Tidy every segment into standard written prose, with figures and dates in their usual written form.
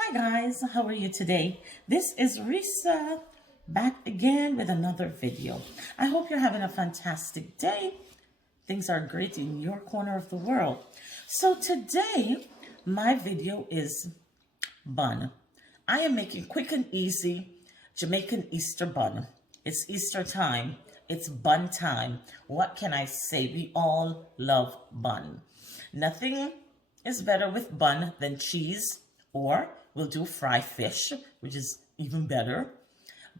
Hi guys, how are you today? This is Risa back again with another video. I hope you're having a fantastic day. Things are great in your corner of the world. So today, my video is bun. I am making quick and easy Jamaican Easter bun. It's Easter time. It's bun time. What can I say? We all love bun. Nothing is better with bun than cheese, or we'll do fry fish, which is even better.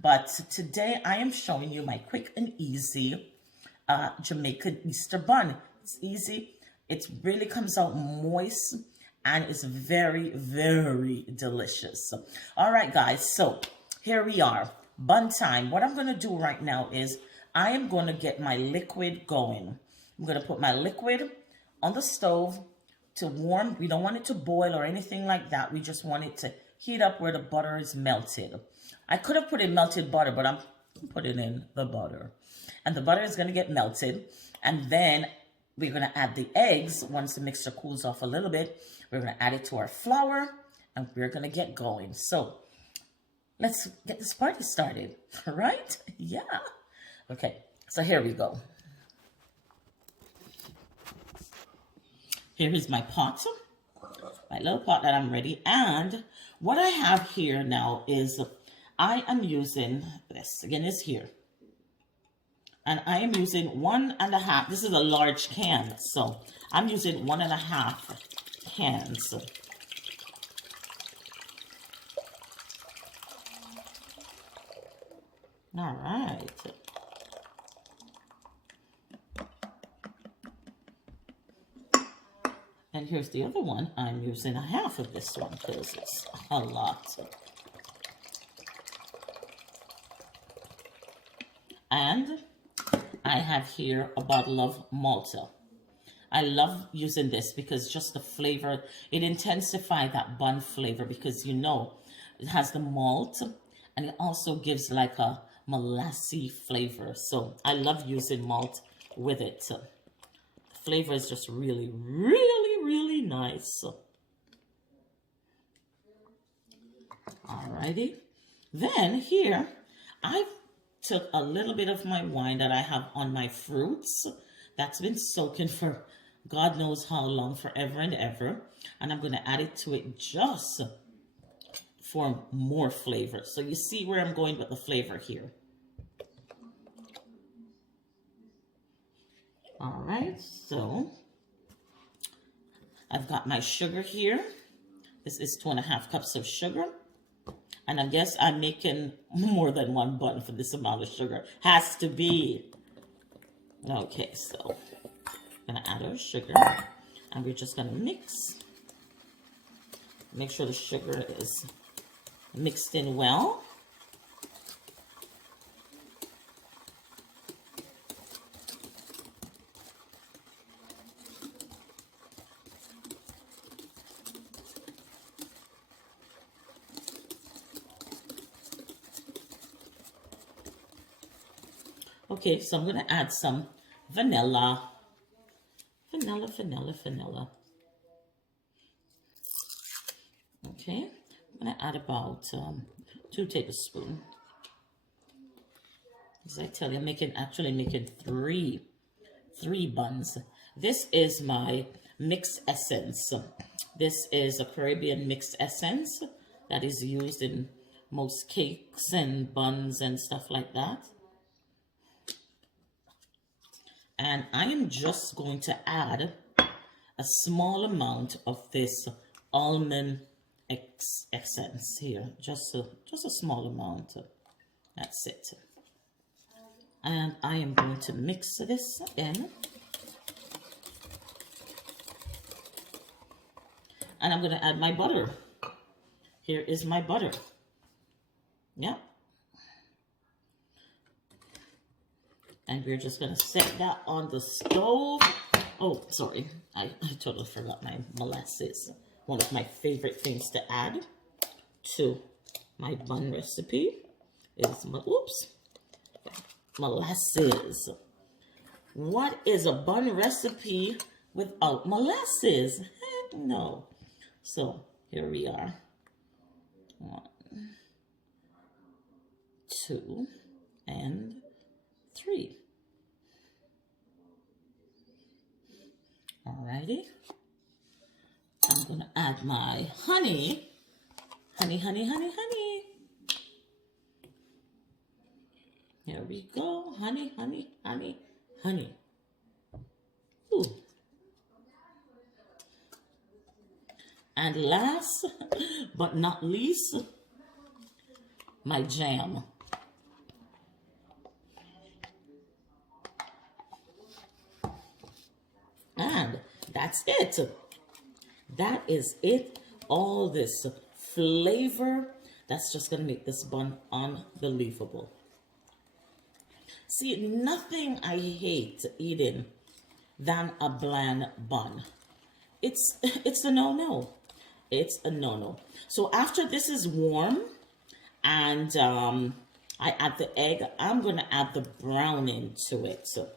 But today I am showing you my quick and easy Jamaican Easter bun. It's easy. It really comes out moist and it's very, very delicious. All right, guys, so here we are. Bun time. What I'm going to do right now is I am going to get my liquid going. I'm going to put my liquid on the stove to warm. We don't want it to boil or anything like that. We just want it to heat up where the butter is melted. I could have put in melted butter, but I'm putting in the butter. And the butter is going to get melted. And then we're going to add the eggs. Once the mixture cools off a little bit, we're going to add it to our flour and we're going to get going. So let's get this party started, right? Yeah. Okay, so here we go. Here is my pot, my little pot that I'm ready. And what I have here now is I am using this. Again, it's here. And I am using 1.5. This is a large can. So I'm using 1.5 cans. All right. And here's the other one. I'm using 1/2 of this one because it's a lot. And I have here a bottle of Malta. I love using this because just the flavor, it intensifies that bun flavor because you know it has the malt and it also gives like a molassy flavor. So I love using malt with it. The flavor is just really, really nice. Alrighty. Then here, I took a little bit of my wine that I have on my fruits. That's been soaking for God knows how long, forever and ever. And I'm going to add it to it just for more flavor. So you see where I'm going with the flavor here. All right, so I've got my sugar here. This is 2.5 cups of sugar. And I guess I'm making more than one bun for this amount of sugar. Has to be. Okay, so I'm going to add our sugar. And we're just going to mix. Make sure the sugar is mixed in well. Okay, so I'm going to add some vanilla. Vanilla. Okay, I'm going to add about 2 tablespoons. As I tell you, I'm actually making three buns. This is my mixed essence. This is a Caribbean mixed essence that is used in most cakes and buns and stuff like that. And I am just going to add a small amount of this almond essence here. Just a small amount. That's it. And I am going to mix this in. And I'm going to add my butter. Here is my butter. Yeah. And we're just going to set that on the stove. Oh, sorry. I totally forgot my molasses. One of my favorite things to add to my bun recipe is, molasses. What is a bun recipe without molasses? Heck no. So here we are. 1, 2, and 3. Alrighty. I'm going to add my honey. Honey, honey, honey, honey. Here we go. Honey, honey, honey, honey. Ooh. And last but not least, my jam. And that's it. That is it. All this flavor, that's just going to make this bun unbelievable. See, nothing I hate eating than a bland bun. It's a no-no. It's a no-no. So after this is warm and I add the egg, I'm going to add the browning to it. So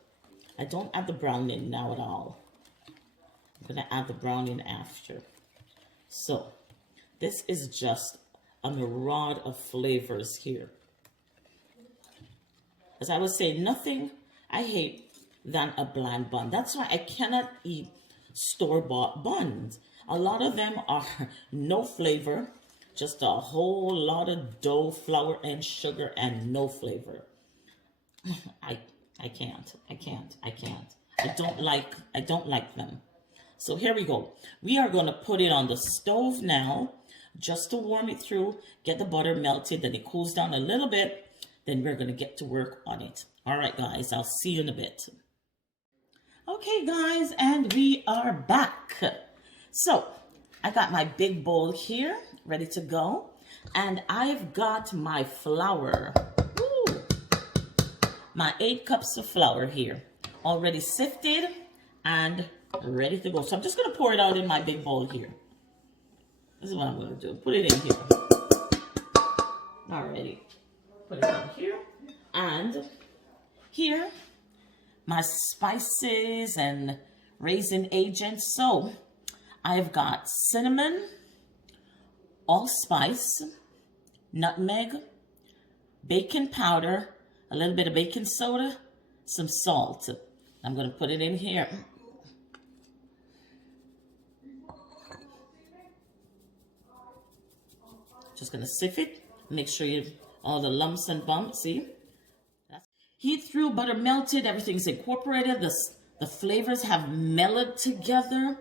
I don't add the browning now at all. I'm going to add the browning after. So this is just a mirage of flavors here. As I was saying, nothing I hate than a bland bun. That's why I cannot eat store-bought buns. A lot of them are no flavor, just a whole lot of dough, flour, and sugar, and no flavor. I can't. I don't like them. So here we go. We are going to put it on the stove now, just to warm it through, get the butter melted, then it cools down a little bit. Then we're going to get to work on it. All right, guys, I'll see you in a bit. Okay, guys, and we are back. So I got my big bowl here, ready to go. And I've got my flour. Woo! My 8 cups of flour here, already sifted and ready to go. So I'm just going to pour it out in my big bowl here. This is what I'm going to do. Put it in here. Alrighty. Put it in here. And here, my spices and raisin agents. So I've got cinnamon, allspice, nutmeg, baking powder, a little bit of baking soda, some salt. I'm going to put it in here. Just going to sift it. Make sure you all the lumps and bumps, see? Heat through, butter melted, everything's incorporated. The flavors have mellowed together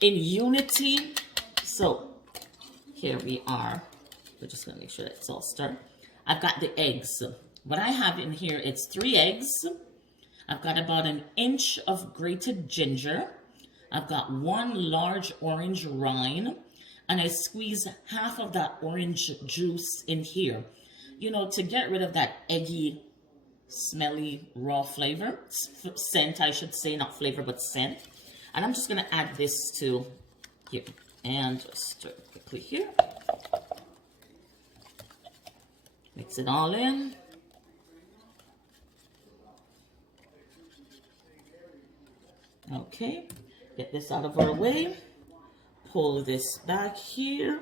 in unity. So here we are. We're just going to make sure that it's all stirred. I've got the eggs. What I have in here, it's 3 eggs. I've got about 1 inch of grated ginger. I've got 1 large orange rind. And I squeeze half of that orange juice in here, you know, to get rid of that eggy, smelly, raw flavor, scent, I should say, not flavor, but scent. And I'm just going to add this to here and just stir it quickly here. Mix it all in. Okay, get this out of our way. Pull this back here,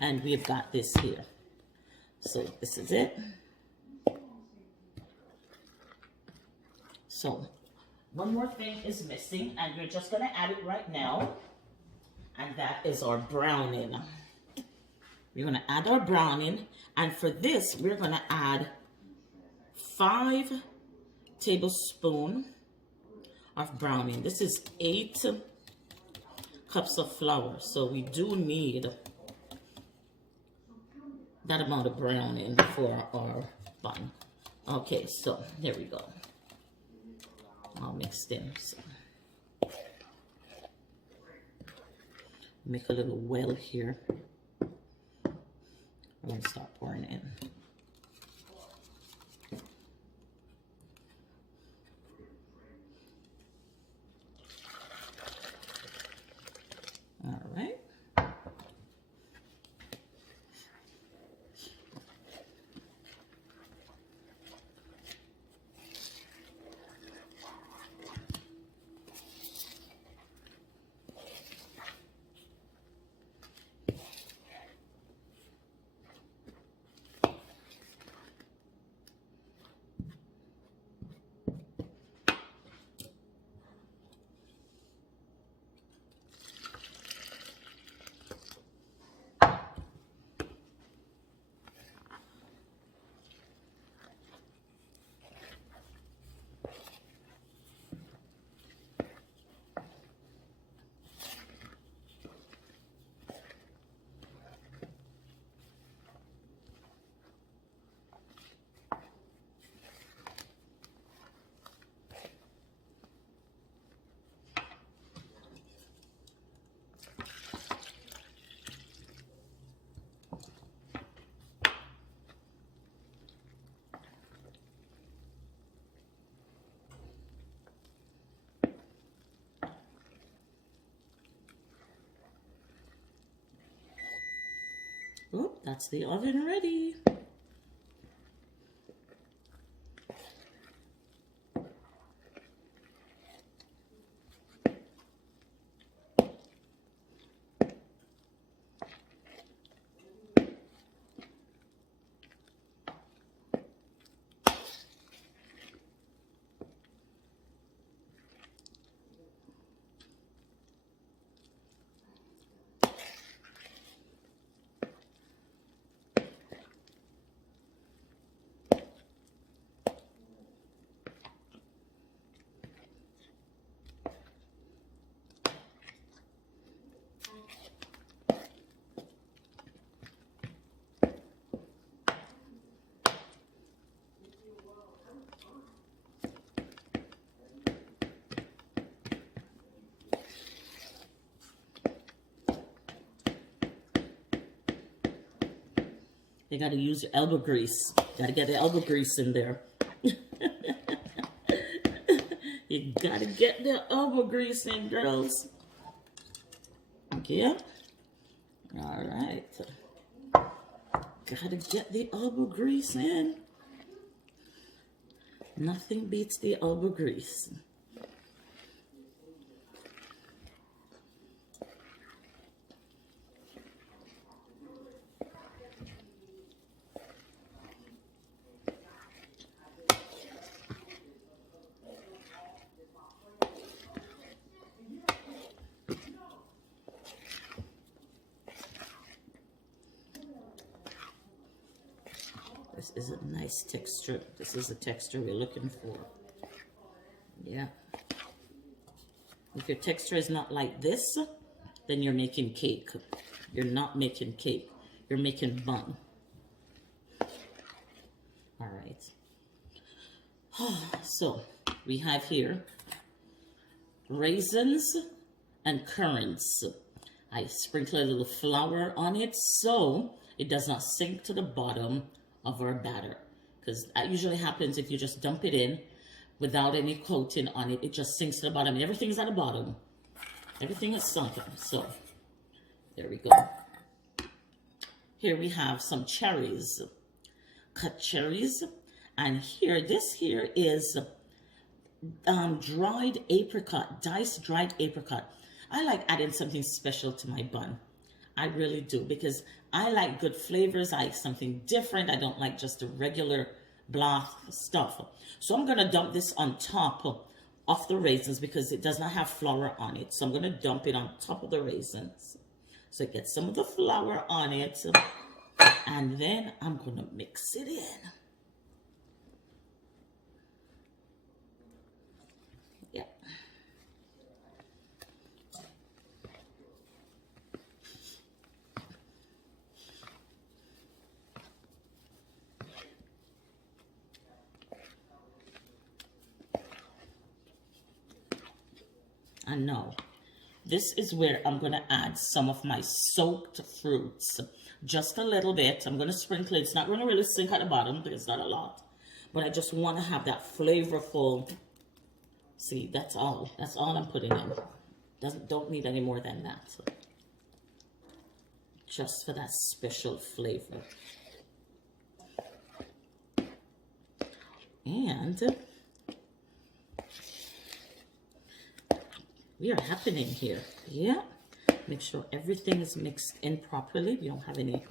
and we've got this here. So this is it. So one more thing is missing, and we're just going to add it right now, and that is our browning. We're going to add our browning, and for this, we're going to add 5 tablespoons of browning. This is 8 cups of flour, so we do need that amount of browning for our bun. Okay, so here we go. All mixed in. So make a little well here. I'm going to start pouring in. All right. Oh, that's the oven ready. You gotta use your elbow grease. Gotta get the elbow grease in there. You gotta get the elbow grease in, girls. Yeah. All right. Gotta get the elbow grease in. Nothing beats the elbow grease. This is a nice texture. This is the texture we're looking for. Yeah. If your texture is not like this, then you're making cake. You're not making cake. You're making bun. All right. So we have here raisins and currants. I sprinkle a little flour on it so it does not sink to the bottom of our batter, because that usually happens if you just dump it in without any coating on it. It just sinks to the bottom. Everything's at the bottom. Everything is sunken. So there we go. Here we have some cherries, cut cherries, and here, this here is dried apricot, diced dried apricot. I like adding something special to my bun. I really do, because I like good flavors. I like something different. I don't like just the regular blah stuff. So I'm going to dump this on top of the raisins because it does not have flour on it. So I'm going to dump it on top of the raisins. So get some of the flour on it. And then I'm going to mix it in. Yeah. And now, this is where I'm going to add some of my soaked fruits. Just a little bit. I'm going to sprinkle it. It's not going to really sink at the bottom because it's not a lot. But I just want to have that flavorful. See, that's all. That's all I'm putting in. Don't need any more than that. Just for that special flavor. And we are happening here. Yeah. Make sure everything is mixed in properly. We don't have any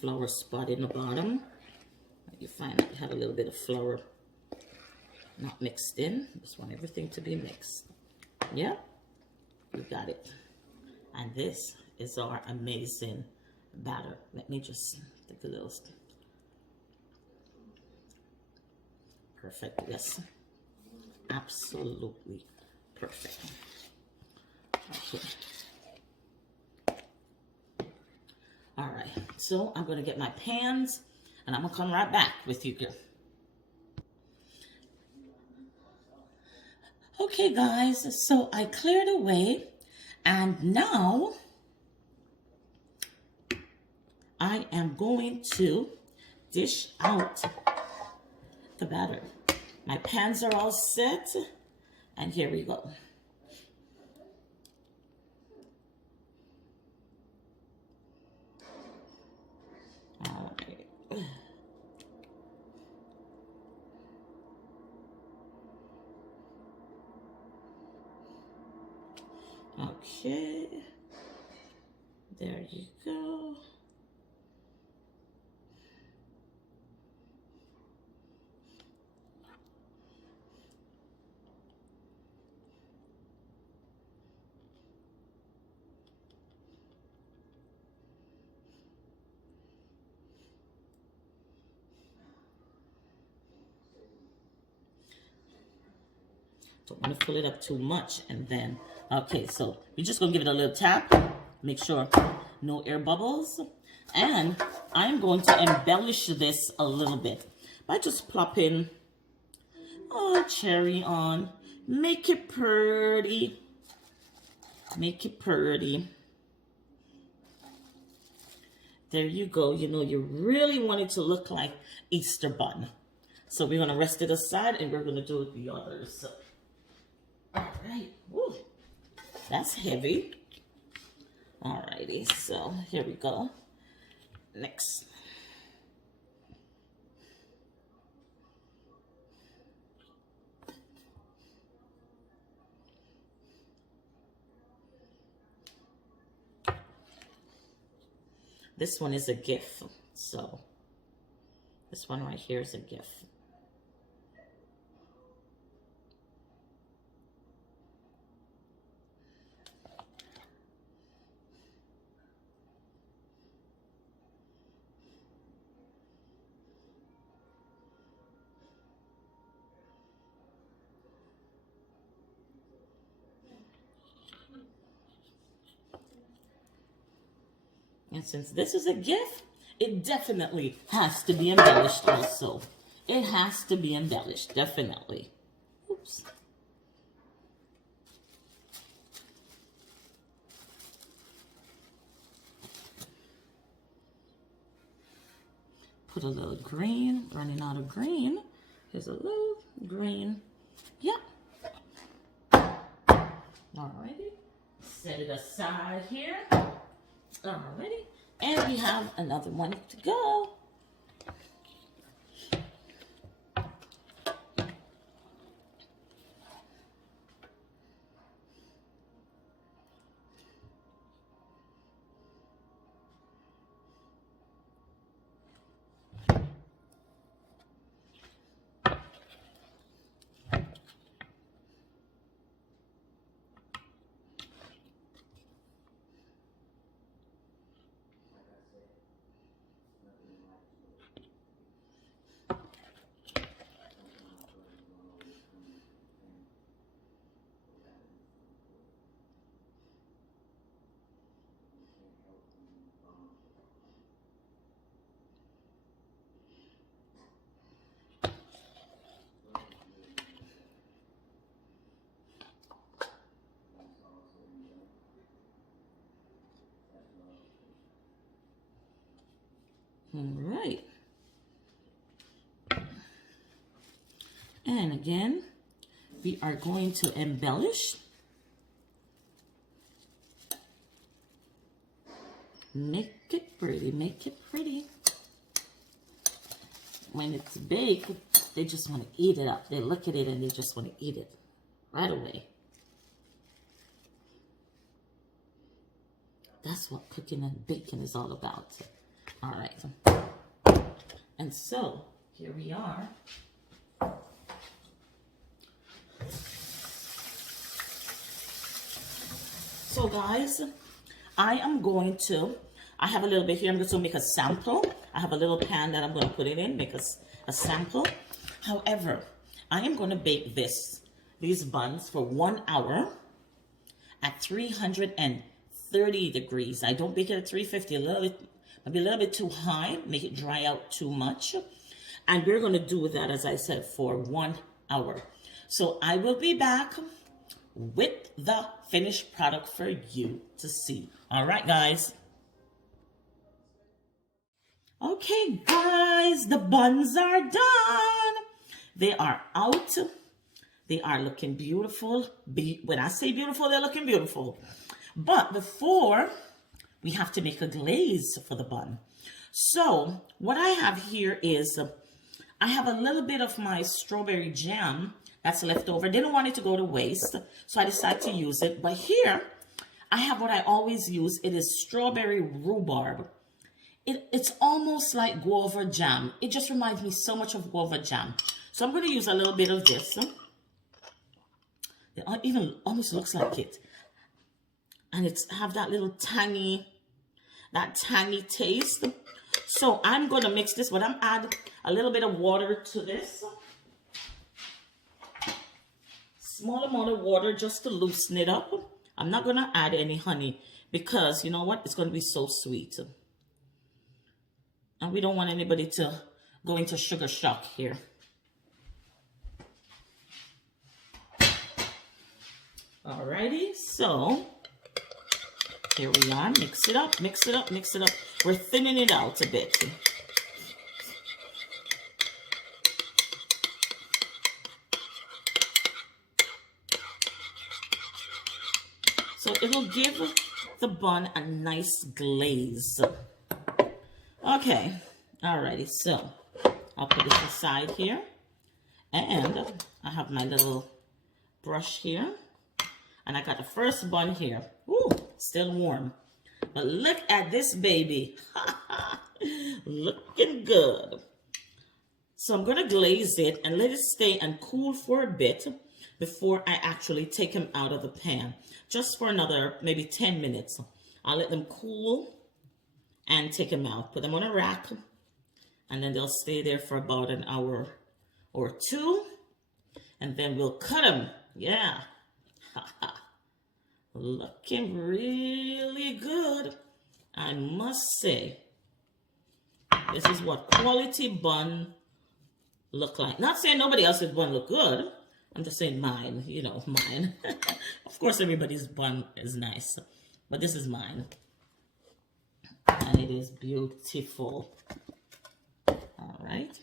flour spot in the bottom. You find that you have a little bit of flour not mixed in. Just want everything to be mixed. Yeah. You got it. And this is our amazing batter. Let me just take a little. Perfect. Yes. Absolutely perfect. Okay. All right. So I'm going to get my pans and I'm going to come right back with you, girl. Okay, guys. So I cleared away and now I am going to dish out the batter. My pans are all set, and here we go. Okay. There you go. Don't want to fill it up too much. And then, okay, so you're just going to give it a little tap. Make sure no air bubbles. And I'm going to embellish this a little bit by just plopping cherry on. Make it pretty. Make it pretty. There you go. You know, you really want it to look like Easter bun. So we're going to rest it aside and we're going to do the others. So, all right. Woo. That's heavy. All righty. So here we go. Next. This one is a gift. So this one right here is a gift. And since this is a gift, it definitely has to be embellished also. It has to be embellished, definitely. Oops. Put a little green, running out of green. Here's a little green. Yep. Alrighty. Set it aside here. Alrighty, and we have another one to go. All right. And again, we are going to embellish. Make it pretty, make it pretty. When it's baked, they just want to eat it up. They look at it and they just want to eat it right away. That's what cooking and baking is all about. All right. And so, here we are. So guys, I have a little bit here. I'm just going to make a sample. I have a little pan that I'm going to put it in, make a sample. However, I am going to bake these buns for 1 hour at 330 degrees. I don't bake it at 350, maybe a little bit too high, make it dry out too much. And we're going to do that, as I said, for 1 hour. So I will be back with the finished product for you to see. All right, guys. Okay, guys, the buns are done. They are out. They are looking beautiful. When I say beautiful, they're looking beautiful. But before, we have to make a glaze for the bun. So what I have here is, I have a little bit of my strawberry jam that's left over. Didn't want it to go to waste, so I decided to use it. But here, I have what I always use. It is strawberry rhubarb. It's almost like guava jam. It just reminds me so much of guava jam. So I'm going to use a little bit of this. It even almost looks like it. And it's have that little tangy taste. So I'm going to mix this, but I'm add a little bit of water to this. Small amount of water just to loosen it up. I'm not going to add any honey because you know what? It's going to be so sweet. And we don't want anybody to go into sugar shock here. Alrighty, so here we are. Mix it up, mix it up, mix it up. We're thinning it out a bit. So it'll give the bun a nice glaze. Okay, alrighty, so I'll put this aside here. And I have my little brush here. And I got the first bun here. Ooh, still warm. But look at this baby. Looking good. So I'm going to glaze it and let it stay and cool for a bit before I actually take them out of the pan. Just for another maybe 10 minutes. I'll let them cool and take them out. Put them on a rack. And then they'll stay there for about an hour or two. And then we'll cut them. Yeah. Looking really good, I must say. This is what quality bun look like. Not saying nobody else's bun look good. I'm just saying mine, you know, mine. Of course, everybody's bun is nice, but this is mine. And it is beautiful. All right.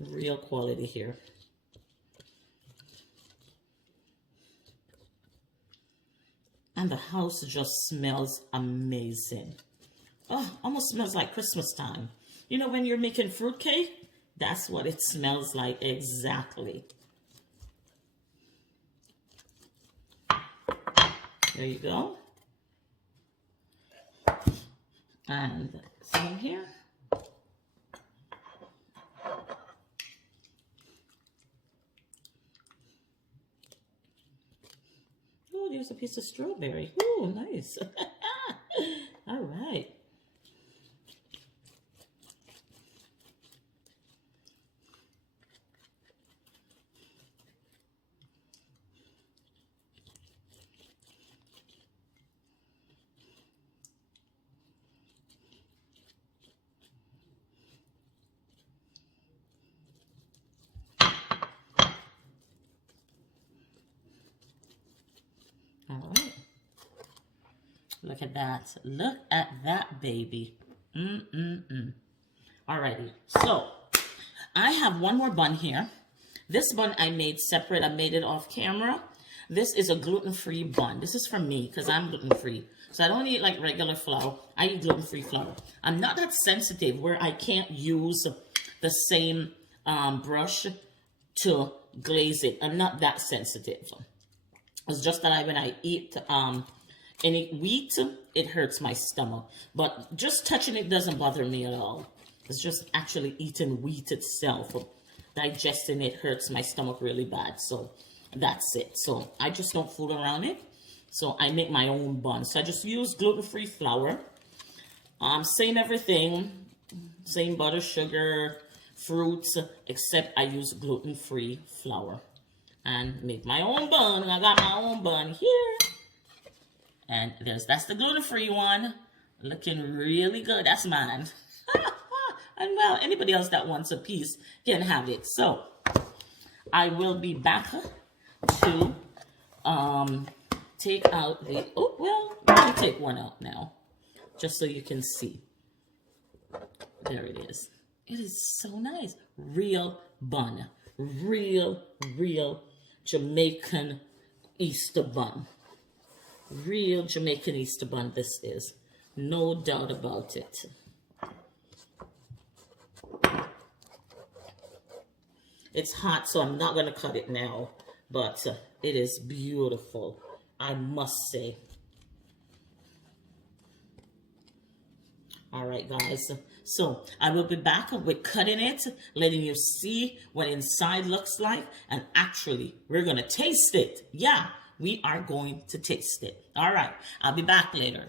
Real quality here. And the house just smells amazing. Oh, almost smells like Christmas time. You know when you're making fruitcake? That's what it smells like exactly. There you go. And some here. There's a piece of strawberry. Ooh, nice. All right. All right. Look at that. Look at that, baby. Alrighty. So, I have one more bun here. This bun I made separate. I made it off camera. This is a gluten-free bun. This is for me because I'm gluten-free. So I don't eat like regular flour. I eat gluten-free flour. I'm not that sensitive where I can't use the same brush to glaze it. I'm not that sensitive. It's just that when I eat any wheat, it hurts my stomach. But just touching it doesn't bother me at all. It's just actually eating wheat itself. Digesting it hurts my stomach really bad. So that's it. So I just don't fool around it. So I make my own bun. So I just use gluten-free flour. Same everything. Same butter, sugar, fruits, except I use gluten-free flour. And make my own bun. I got my own bun here. And that's the gluten-free one. Looking really good. That's mine. And well, anybody else that wants a piece can have it. So I will be back to take out the, oh, well, let me take one out now. Just so you can see. There it is. It is so nice. Real bun. Real Jamaican Easter bun. Real Jamaican Easter bun this is. No doubt about it. It's hot, so I'm not going to cut it now. but it is beautiful, I must say. All right, guys. So I will be back with cutting it, letting you see what inside looks like. And actually, we're going to taste it. Yeah, we are going to taste it. All right, I'll be back later.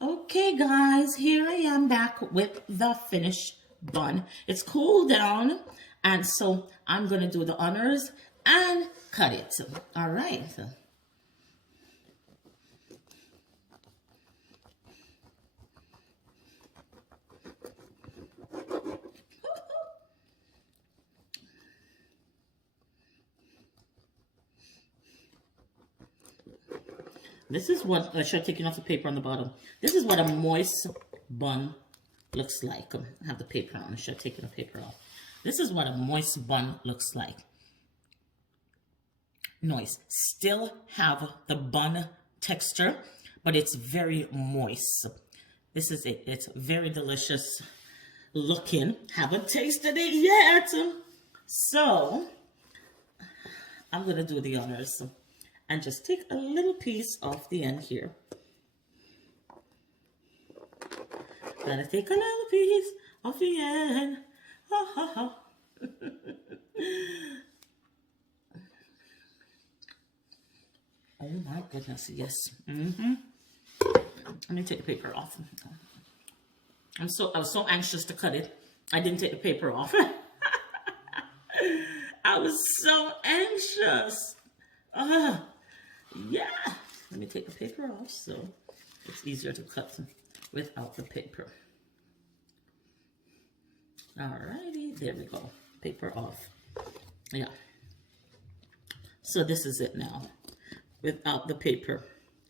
Okay, guys, here I am back with the finished bun. It's cooled down, and so I'm going to do the honors and cut it. All right. This is what, I should have taken off the paper on the bottom. This is what a moist bun looks like. I have the paper on. I should have taken the paper off. This is what a moist bun looks like. Nice. Still have the bun texture, but it's very moist. This is it. It's very delicious looking. Haven't tasted it yet. So, I'm going to do the honors and just take a little piece off the end here. Gotta take a little piece off the end. Ha ha ha. Oh my goodness, yes. Let me take the paper off. I was so anxious to cut it. I didn't take the paper off. I was so anxious. Yeah. Let me take the paper off so it's easier to cut without the paper. Alrighty, there we go. Paper off. Yeah. So this is it now, without the paper.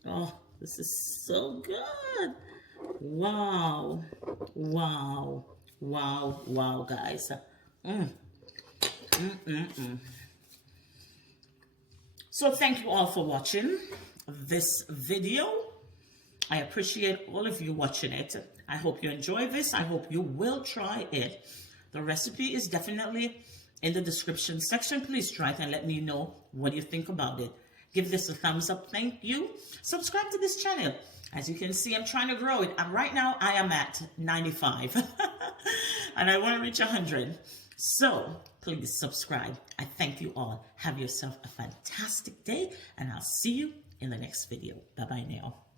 Oh, this is so good. Wow. Wow. Wow. Wow, guys. So thank you all for watching this video. I appreciate all of you watching it. I hope you enjoy this. I hope you will try it. The recipe is definitely in the description section. Please try it and let me know what you think about it. Give this a thumbs up. Thank you. Subscribe to this channel. As you can see, I'm trying to grow it. And right now, I am at 95. And I want to reach 100. So please subscribe. I thank you all. Have yourself a fantastic day. And I'll see you in the next video. Bye-bye now.